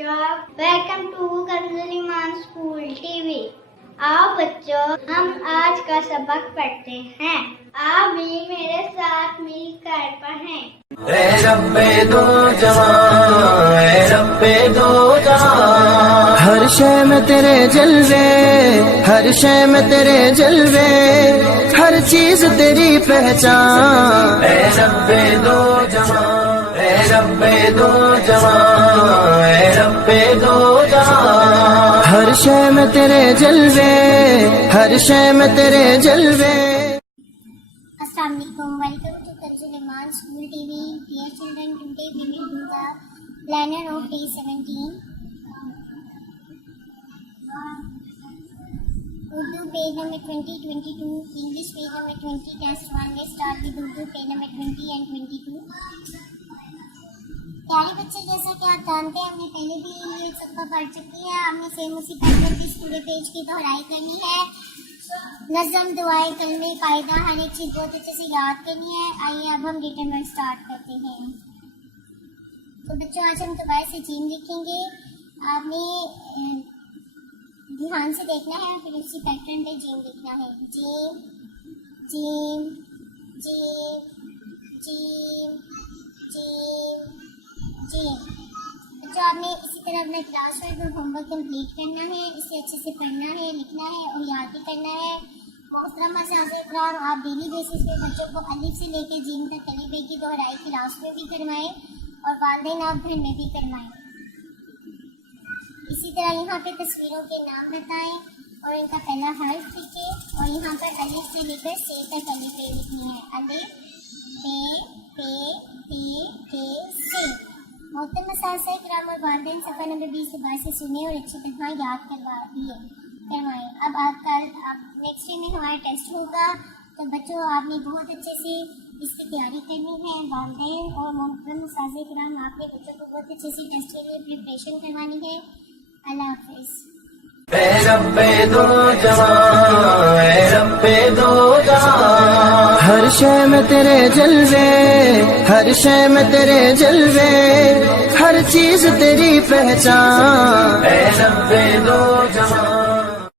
बच्चों, welcome to Kanzul Iman school TV. आओ बच्चों, हम आज का सबक पढ़ते हैं। आप भी मेरे साथ मिलकर पढ़ें। ए रब्बे दो जहां, ए रब्बे दो जहां, हर शय में तेरे जलवे, हर शय में तेरे जलवे, हर चीज तेरी पहचान। ए रब्बे दो जहां, ए रब्बे दो जहां, ए रब्बे दो जहां, हर शय में तेरे जलवे, हर शय में तेरे जलवे। Assalamu alaikum. Welcome to Kanzul Iman School TV. Dear children, today we will do the planner of day 17. Urdu page number 20, 22. English page number 20, test 1. Let's start with Urdu page number 20 and 22. प्यारे बच्चे, जैसा कि आप जानते हैं, हमने पहले भी ये सबका पढ़ चुकी है। हमने सेम उसी पैटर्न की पूरे पेज की दोहराई करनी है। नज़म, दुआएं, कलमे, कायदा, हर एक चीज़ बहुत अच्छे से याद करनी है। आइए अब हम रिटन वर्क स्टार्ट करते हैं। तो बच्चों, आज हम दोबारा से जीम लिखेंगे। आपने ध्यान से देखना है, फिर उसी पैटर्न पे जीम लिखना है। Gym gym gym gym gym gym. बच्चों, आपने इसी तरह अपना क्लास वर्क और होमवर्क कंप्लीट करना है। इसे अच्छे से पढ़ना है, लिखना है और याद भी करना है। मोहतरमा साज़-ए-इकराम, आप डेली बेसिस पे बच्चों को अलिफ से लेकर जीम तक अली बे की दोहराई क्लास में भी करवाएं और वालिदैन आप घर में भी करवाएं। इसी तरह यहाँ पे तस्वीरों के नाम बताएं और इनका पहला हर्फ लिखें और यहाँ पर अलिफ से लेकर से तक अली बे लिखनी है। अलिफ बे पे पे के से। मोहतरमा साज़-ए-इकराम और वालिदैन सफ़ा नंबर 20 दोबारा से सुने और अच्छी तरह याद करवाएं। अब नेक्स्ट डे में हमारा टेस्ट होगा, तो बच्चों आपने बहुत अच्छे से इसकी तैयारी करनी है। वालिदैन और मोहतरमा साज़-ए-इकराम, आपने बच्चों को बहुत अच्छे से टेस्ट के लिए प्रिपरेशन करवानी है। अल्लाह हाफिज़। ए रब्बे दो जहां, ए रब्बे दो जहां, हर शय में तेरे जलवे, हर शय में तेरे जलवे, हर चीज तेरी पहचान। ए रब्बे दो जहां।